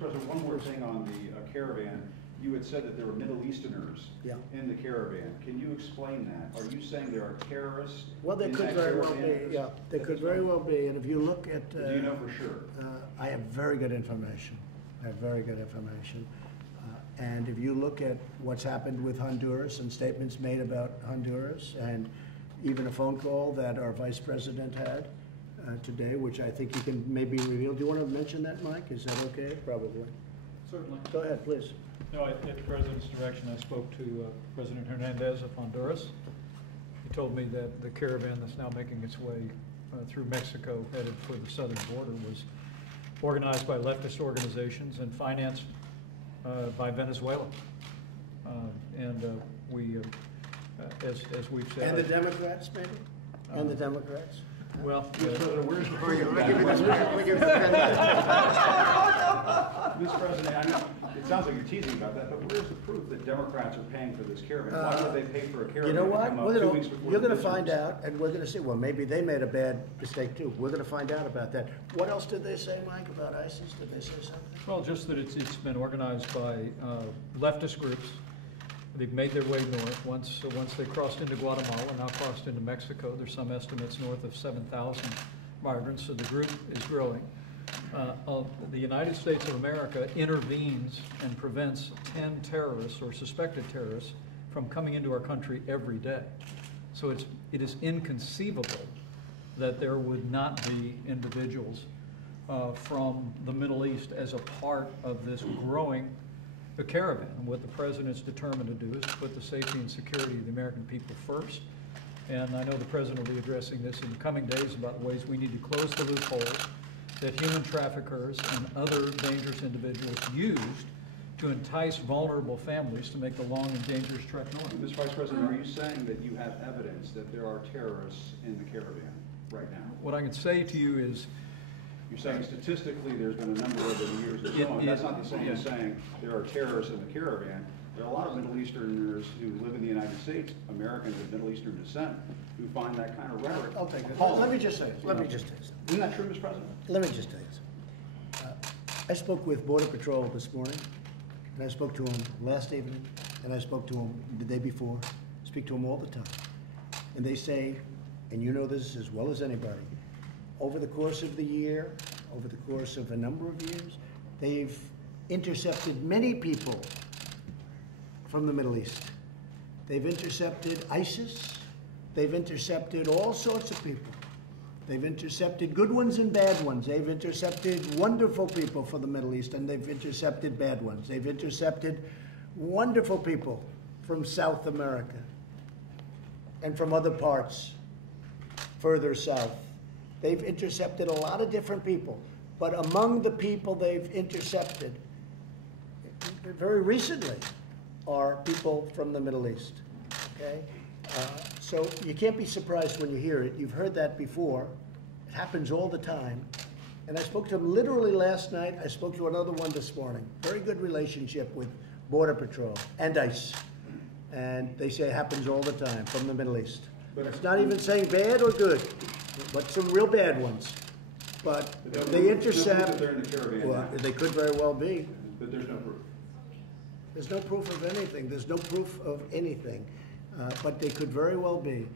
President, one more thing on the caravan. You had said that there were Middle Easterners in the caravan. Can you explain that? Are you saying there are terrorists? Well, there could very well be, yeah. There could very well be, and if you look at... Do you know for sure? I have very good information. I have very good information. And if you look at what's happened with Honduras and statements made about Honduras, and even a phone call that our Vice President had today, which I think you can maybe reveal. Do you want to mention that, Mike? Is that okay? Probably. Certainly. Go ahead, please. No, at the President's direction, I spoke to President Hernandez of Honduras. He told me that the caravan that's now making its way through Mexico, headed for the southern border, was organized by leftist organizations and financed by Venezuela. As we've said... And the Democrats, maybe? And the Democrats? Well, where's the proof? Mr. President, I know it sounds like you're teasing about that, but where's the proof that Democrats are paying for this caravan? Why would they pay for a caravan? You know what? You're going to midterms? find out, and we're going to see. Well, maybe they made a bad mistake too. We're going to find out about that. What else did they say, Mike, about ISIS? Did they say something? well, just that it's been organized by leftist groups. They've made their way north. Once they crossed into Guatemala, now crossed into Mexico. There's some estimates north of 7,000 migrants, so the group is growing. The United States of America intervenes and prevents 10 terrorists or suspected terrorists from coming into our country every day. So it is inconceivable that there would not be individuals from the Middle East as a part of this growing caravan. And what the President's determined to do is to put the safety and security of the American people first. And I know the President will be addressing this in the coming days about ways we need to close the loopholes that human traffickers and other dangerous individuals used to entice vulnerable families to make the long and dangerous trek north. Mr. Vice President, are you saying that you have evidence that there are terrorists in the caravan right now? What I can say to you is, you're saying statistically there's been a number over the years and so on. That's not the same as saying there are terrorists in the caravan. There are a lot of Middle Easterners who live in the United States, Americans of Middle Eastern descent, who find that kind of rhetoric. I'll take it. Let me just say this. Let me just say this. Isn't that true, Mr. President? Let me just tell you this. I spoke with Border Patrol this morning, and I spoke to them last evening, and I spoke to them the day before. I speak to them all the time. And they say, and you know this as well as anybody, over the course of the year, over the course of a number of years, they've intercepted many people from the Middle East. They've intercepted ISIS. They've intercepted all sorts of people. They've intercepted good ones and bad ones. They've intercepted wonderful people from the Middle East, and they've intercepted bad ones. They've intercepted wonderful people from South America and from other parts further south. They've intercepted a lot of different people, but among the people they've intercepted very recently are people from the Middle East, okay? So you can't be surprised when you hear it. You've heard that before. It happens all the time. And I spoke to him literally last night. I spoke to another one this morning. Very good relationship with Border Patrol and ICE. And they say it happens all the time from the Middle East. But it's not even saying bad or good, but some real bad ones. But they intercept. They're in the caravan. Well, they could very well be. But there's no proof. There's no proof of anything. There's no proof of anything. But they could very well be.